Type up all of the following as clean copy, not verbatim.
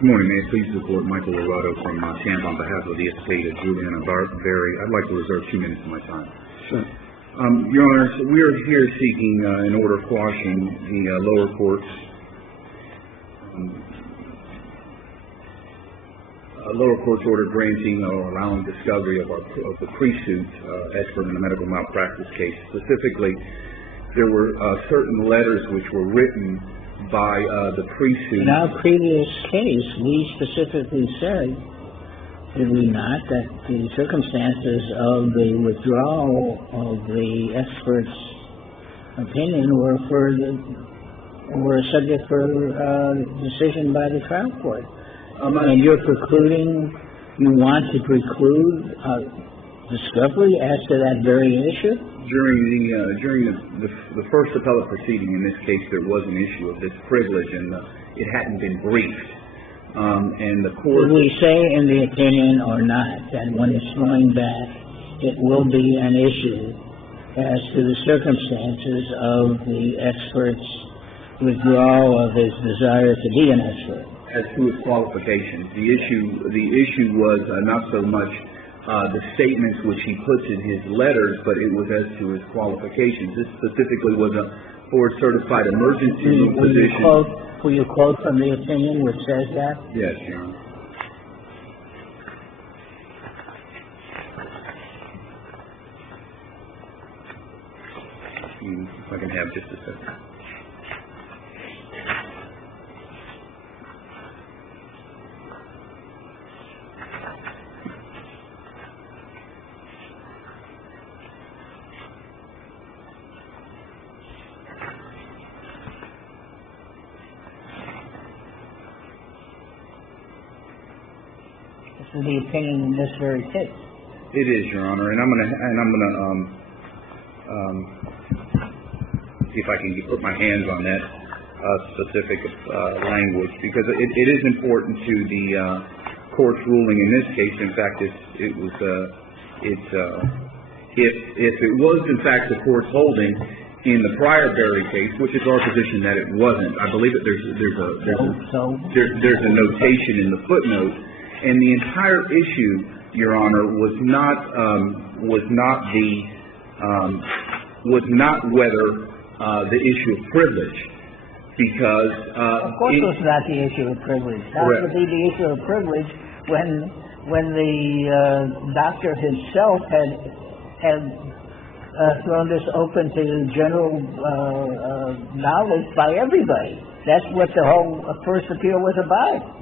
Good morning, may it please the court. Michael Lorado from Champ on behalf of the estate of Yuri Berry. I'd like to reserve 2 minutes of my time. Sure. Your Honor, we are here seeking an order quashing the lower court's order granting or allowing discovery of the pre-suit expert in the medical malpractice case. Specifically, there were certain letters which were written by the pre-suit. In our previous case, we specifically said, did we not, that the circumstances of the withdrawal of the expert's opinion were subject for decision by the trial court. And you want to preclude discovery as to that very issue? During the first appellate proceeding in this case, there was an issue of this privilege, and it hadn't been briefed. And the court... Did we say in the opinion or not that when it's going back, it will be an issue as to the circumstances of the expert's withdrawal of his desire to be an expert? As to his qualifications, the issue was not so much the statements which he puts in his letters, but it was as to his qualifications. This specifically was a board-certified emergency physician. Will you quote from the opinion which says that? Yes, Your Honor. If I can have just a second. This is the opinion in this very case. It is, Your Honor, and I'm gonna see if I can put my hands on that specific language, because it is important to the court's ruling in this case. In fact, if it was in fact the court's holding in the prior Berry case, which is our position that it wasn't, I believe that there's a notation in the footnote. And the entire issue, Your Honor, was not whether the issue of privilege, because of course it was not the issue of privilege. That would be the issue of privilege when the doctor himself had thrown this open to general knowledge by everybody. That's what the whole first appeal was about.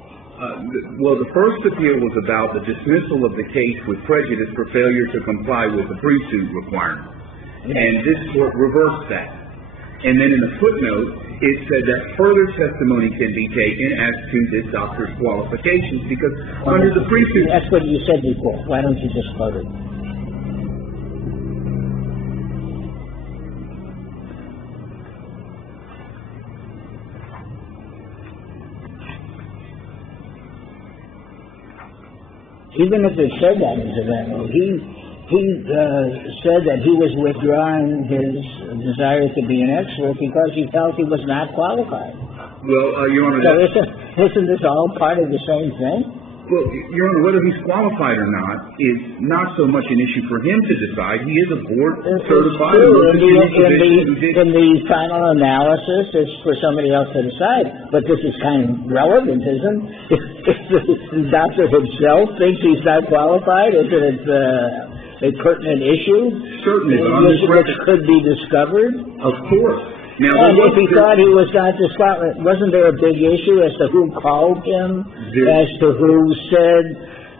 Well, the first appeal was about the dismissal of the case with prejudice for failure to comply with the pre-suit requirement. And this court reversed that. And then in the footnote, it said that further testimony can be taken as to this doctor's qualifications, because under the pre-suit... That's what you said before. Why don't you just quote it? Even if it said that, incidentally, he said that he was withdrawing his desire to be an expert because he felt he was not qualified. Well, Your Honor... So isn't this all part of the same thing? Well, Your Honor, whether he's qualified or not is not so much an issue for him to decide. He is a board-certified emergency physician. In the final analysis, it's for somebody else to decide. But this is kind of relevant, isn't it? If the doctor himself thinks he's not qualified, isn't it a pertinent issue? Certainly. Which could be discovered? Of course. Now, and if he thought he was not disqualified, wasn't there a big issue as to who called him, as to who said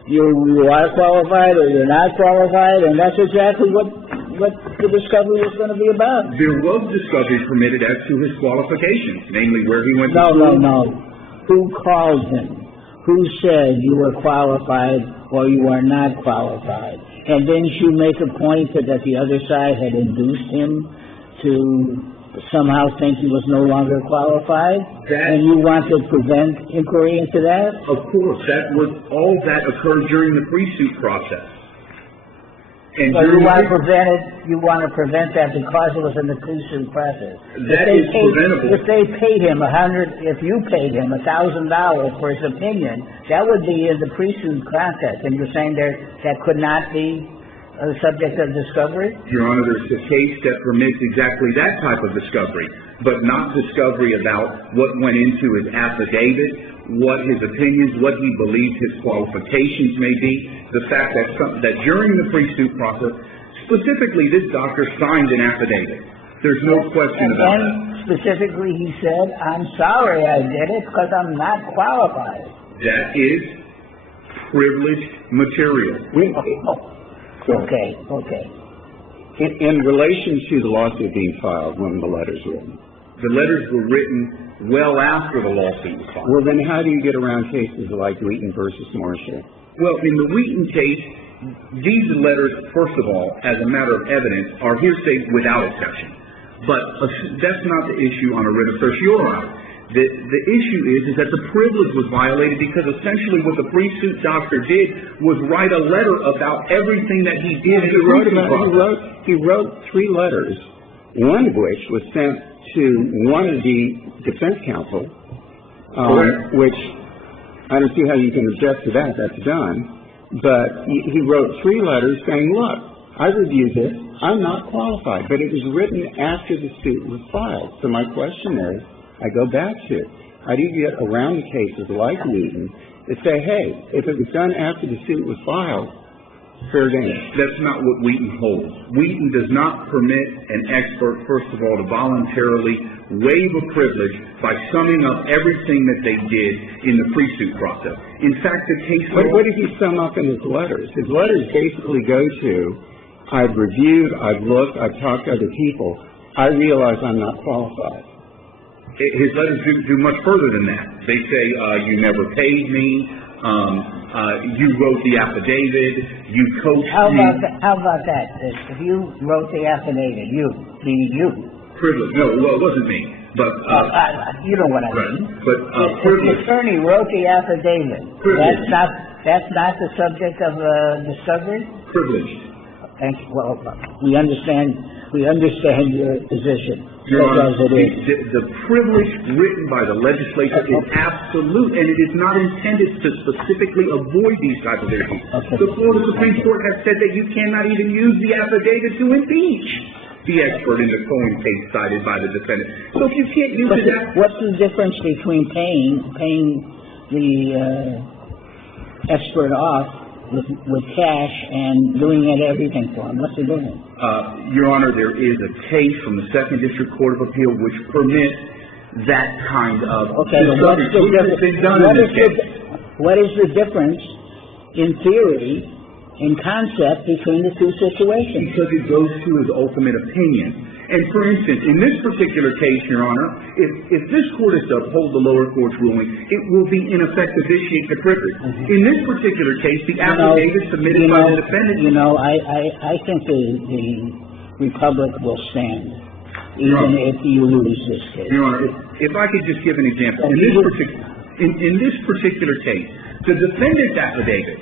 you are qualified or you're not qualified? And that's exactly what the discovery was going to be about. There was discovery permitted as to his qualifications, namely where he went to school. No. Who called him? Who said you were qualified or you are not qualified? And didn't you make a point that the other side had induced him to somehow think he was no longer qualified? And you want to prevent inquiry into that? Of course. All that occurred during the pre-suit process. And So during you want to prevent that because it was in the pre-suit process. That is preventable. If they paid him if you paid him $1,000 for his opinion, that would be in the pre-suit process, and you're saying that could not be a subject of discovery? Your Honor, there's a case that permits exactly that type of discovery, but not discovery about what went into his affidavit, what his opinions, what he believes his qualifications may be, the fact that during the pre-suit process, specifically this doctor signed an affidavit. There's no question about that. And specifically he said, I'm sorry I did it because I'm not qualified. That is privileged material. Okay. In relation to the lawsuit being filed, when the letters were written? The letters were written well after the lawsuit was filed. Well, then how do you get around cases like Wheaton versus Marshall? Well, in the Wheaton case, these letters, first of all, as a matter of evidence, are hearsay without exception. But that's not the issue on a writ of certiorari. The issue is that the privilege was violated because essentially what the pre-suit doctor did was write a letter about everything that he did in the pre-suit process. He wrote 3 letters, one of which was sent to one of the defense counsel, which I don't see how you can object to that. That's done. But he wrote 3 letters saying, look, I reviewed this. I'm not qualified. But it was written after the suit was filed. So my question is, I go back to, how do you get around the cases like Wheaton that say, hey, if it was done after the suit was filed, fair game? That's not what Wheaton holds. Wheaton does not permit an expert, first of all, to voluntarily waive a privilege by summing up everything that they did in the pre-suit process. In fact, the case... What did he sum up in his letters? His letters basically go to, I've reviewed, I've looked, I've talked to other people. I realize I'm not qualified. His letters do much further than that. They say, you never paid me, you wrote the affidavit, you coached me. How about that? If you wrote the affidavit, meaning you. Privilege. No, well, it wasn't me. But you know what I right. mean. But the attorney wrote the affidavit. Privilege. That's not the subject of discovery? Privileged. Thank you. Well, we understand your position. Your Honor, the privilege written by the legislature is absolute, and it is not intended to specifically avoid these types of issues. Okay. The Florida Supreme Court has said that you cannot even use the affidavit to impeach the expert in the Cohen case cited by the defendant. So if you can't use it... What's the difference between paying the expert off with cash and doing everything for him? What's the difference? Your Honor, there is a case from the Second District Court of Appeal which permits that kind of... Okay, but what's the difference? What is the difference in theory, in concept, between the two situations? Because it goes to his ultimate opinion. And for instance, in this particular case, Your Honor, if this court is to uphold the lower court's ruling, it will be in effect to vitiate the privilege. Mm-hmm. In this particular case, the affidavit submitted by the defendant... I think the Republic will stand, even if you lose this case. Your Honor, if I could just give an example. In this particular case, the defendant's affidavit,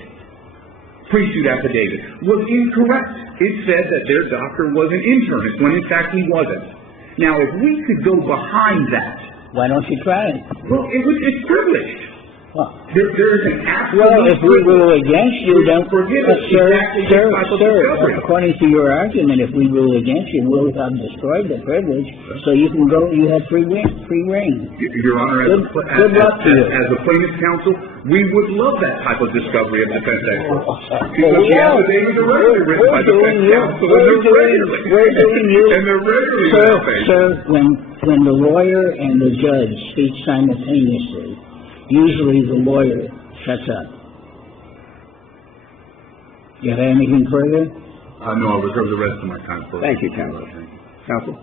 pre-suit affidavit, was incorrect. It said that their doctor was an internist, when in fact he wasn't. Now, if we could go behind that... Why don't you try it? Well, it's privileged. Well, there is an absolute... Well, if we rule against you, then... Sir, according to your argument, if we rule against you, we'll have destroyed the privilege, so you can go, you have free reign. Your Honor, as a plaintiff's counsel, we would love that type of discovery of defense experts. Because the affidavits are regularly written by defense counsel, and they're regularly... Sir, when the lawyer and the judge speak simultaneously, usually the lawyer shuts up. You have anything further? No, I'll reserve the rest of my time for... Thank you, counsel. Counsel?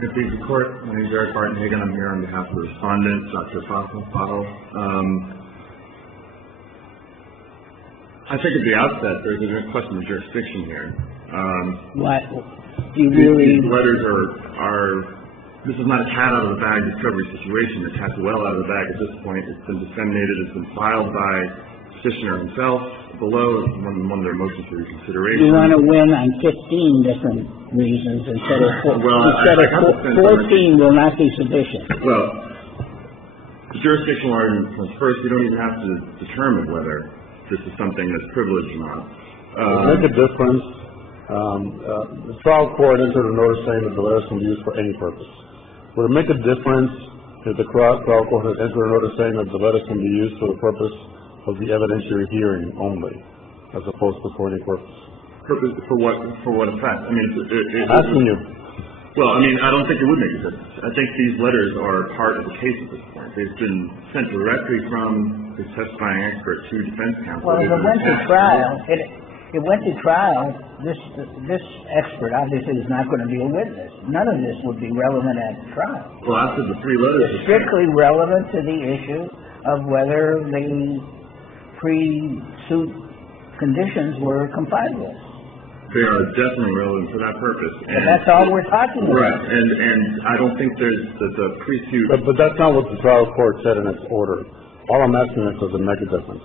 Good evening, Court. My name is Eric Barton-Hagan. I'm here on behalf of the respondent, Dr. Fahel. I think at the outset there's a question of jurisdiction here. What? You really... These letters are... This is not a cat out of the bag discovery situation. The cat's well out of the bag at this point. It's been disseminated. It's been filed by petitioner himself below, one of their motions for reconsideration. You want to win on 15 different reasons instead of 14 will not be sufficient. Well, the jurisdictional argument comes first. We don't even have to determine whether this is something that's privileged or not. Make a difference. The trial court entered a notice saying that the letters can be used for any purpose. Would it make a difference if the trial court had entered a notice saying that the letters can be used for the purpose of the evidentiary hearing only, as opposed to for any purpose? Purpose for what effect? I mean, asking you. Well, I mean, I don't think it would make a difference. I think these letters are part of the case at this point. They've been sent directly from the testifying expert to defense counsel. Well, if it went to trial, it went to trial, this expert obviously is not going to be a witness. None of this would be relevant at trial. Well, after the 3 letters... It's strictly relevant to the issue of whether the pre-suit conditions were complied with. They are definitely relevant for that purpose. And that's all we're talking about. Right, and I don't think there's the pre-suit... But that's not what the trial court said in its order. All I'm asking is, does it make a difference?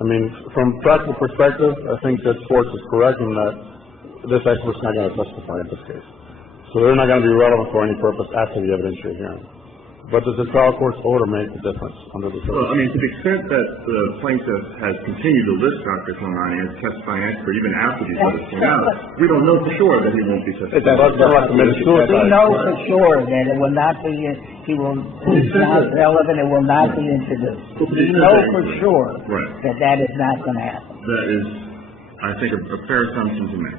I mean, from practical perspective, I think that Schwartz is correct in that this expert's not going to testify in this case. So they're not going to be relevant for any purpose after the evidentiary hearing. But does the trial court's order make a difference under the Well, I mean, to the extent that the plaintiff has continued to list Dr. Kilnani as testifying expert even after these letters came out, we don't know for sure that he won't be testifying. We know for sure that it will not be, it's not relevant, it will not be introduced. We know for sure that is not going to happen. That is, I think, a fair assumption to make.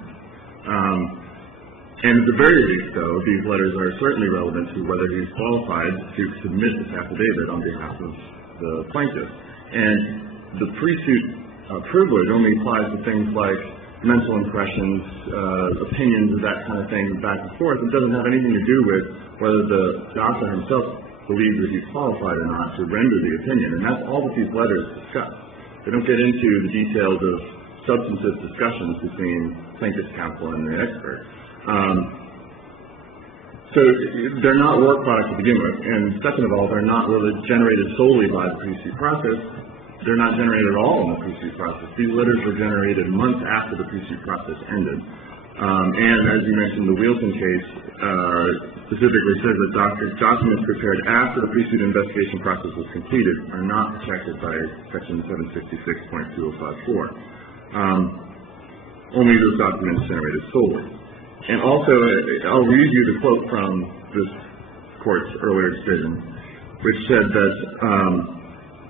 And at the very least, though, these letters are certainly relevant to whether he's qualified to submit this affidavit on behalf of the plaintiff. And the pre-suit privilege only applies to things like mental impressions, opinions, that kind of thing, back and forth. It doesn't have anything to do with whether the doctor himself believes that he's qualified or not to render the opinion. And that's all that these letters discuss. They don't get into the details of substantive discussions between plaintiff's counsel and the expert. So they're not work products to begin with, and second of all, they're not really generated solely by the pre-suit process. They're not generated at all in the pre-suit process. These letters were generated months after the pre-suit process ended. And as you mentioned, the Wheelton case specifically says that documents prepared after the pre-suit investigation process was completed are not protected by Section 766.2054. Only those documents generated solely. And also, I'll read you the quote from this court's earlier decision, which said that,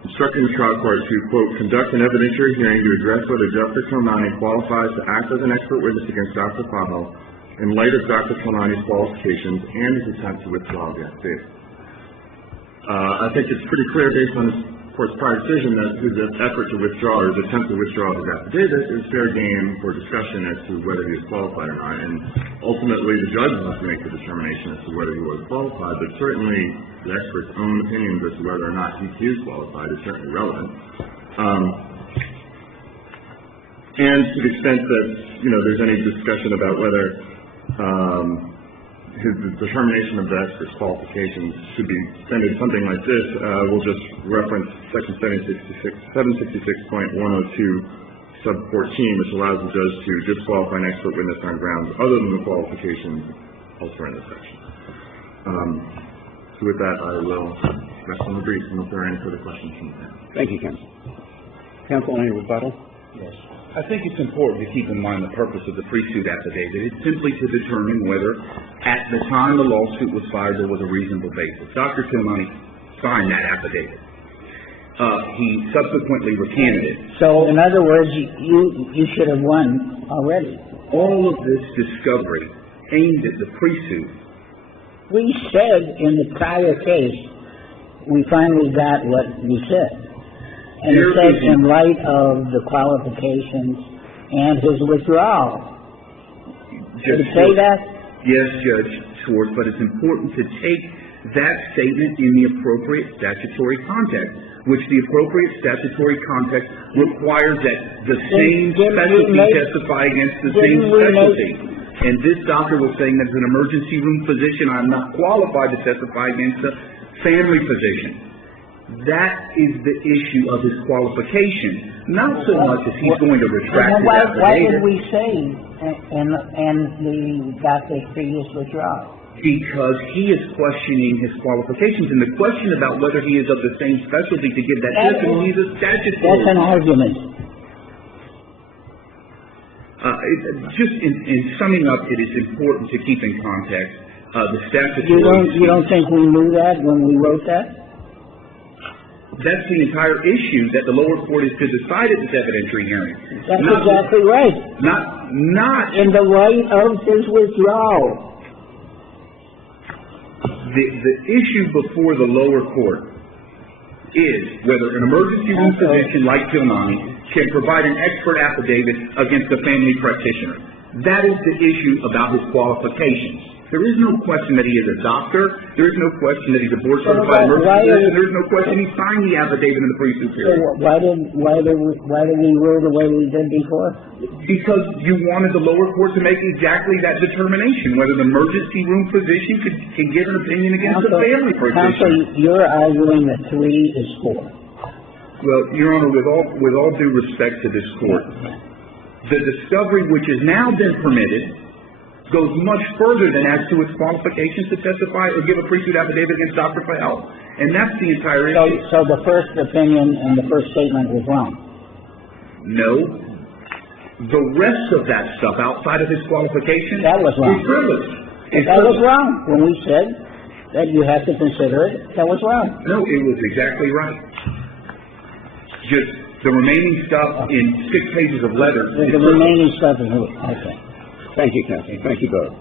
instructing the trial court to, quote, conduct an evidentiary hearing to address whether Dr. Kilnani qualifies to act as an expert witness against Dr. Fahel in light of Dr. Kilnani's qualifications and his attempt to withdraw the affidavit. I think it's pretty clear based on this court's prior decision that his effort to withdraw, or his attempt to withdraw his affidavit is fair game for discussion as to whether he is qualified or not. And ultimately, the judge will have to make the determination as to whether he was qualified, but certainly the expert's own opinions as to whether or not he is qualified is certainly relevant. And to the extent that, there's any discussion about whether his determination of the expert's qualifications should be extended something like this, we'll just reference Section 766.102 sub 14, which allows the judge to disqualify an expert witness on grounds other than the qualifications elsewhere in the section. So with that, I will rest on the brief, and if there are any further questions from the panel. Thank you, counsel. Counsel, any rebuttal? Yes. I think it's important to keep in mind the purpose of the pre-suit affidavit. It's simply to determine whether, at the time the lawsuit was filed, there was a reasonable basis. Dr. Kilnani signed that affidavit. He subsequently recanted it. So, in other words, you should have won already. All of this discovery aimed at the pre-suit. We said in the prior case, we finally got what we said. And it says in light of the qualifications and his withdrawal. Did it say that? Yes, Judge Schwartz, but it's important to take that statement in the appropriate statutory context, which the appropriate statutory context requires that the same specialty testify against the same specialty. And this doctor was saying that as an emergency room physician, I'm not qualified to testify against a family physician. That is the issue of his qualification. not so much as he's going to retract his Why did affidavit, we say, and the doctor's previous withdrawal? because he is questioning his qualifications, and the question about whether he is of the same specialty to give that testimony is a statutory. That's an argument. Just in summing up, it is important to keep in context, the statutory. You don't think we knew that when we wrote that? That's the entire issue that the lower court is to decide at this evidentiary hearing. That's exactly right. Not In the light of his withdrawal. the issue before the lower court is whether an emergency room physician like Kilnani can provide an expert affidavit against a family practitioner. That is the issue about his qualifications. There is no question that he is a doctor. There is no question that he's a board-certified emergency physician. There is no question he signed the affidavit in the pre-suit So period. why did we rule the way we did before? Because you wanted the lower court to make exactly that determination, whether the emergency room physician can give an opinion against the family practitioner. Counsel, you're arguing that 3 is 4. Well, Your Honor, with all due respect to this court, the discovery which has now been permitted goes much further than as to its qualifications to testify or give a pre-suit affidavit against Dr. Fahel. And that's the entire issue. So the first opinion and the first statement was wrong. No. The rest of that stuff outside of his qualifications That was wrong. is privileged. That was wrong. When we said that you have to consider it, that was wrong. No, it was exactly right. Just the remaining stuff in 6 pages of letters. The remaining stuff is okay. Thank you, counsel. Thank you both.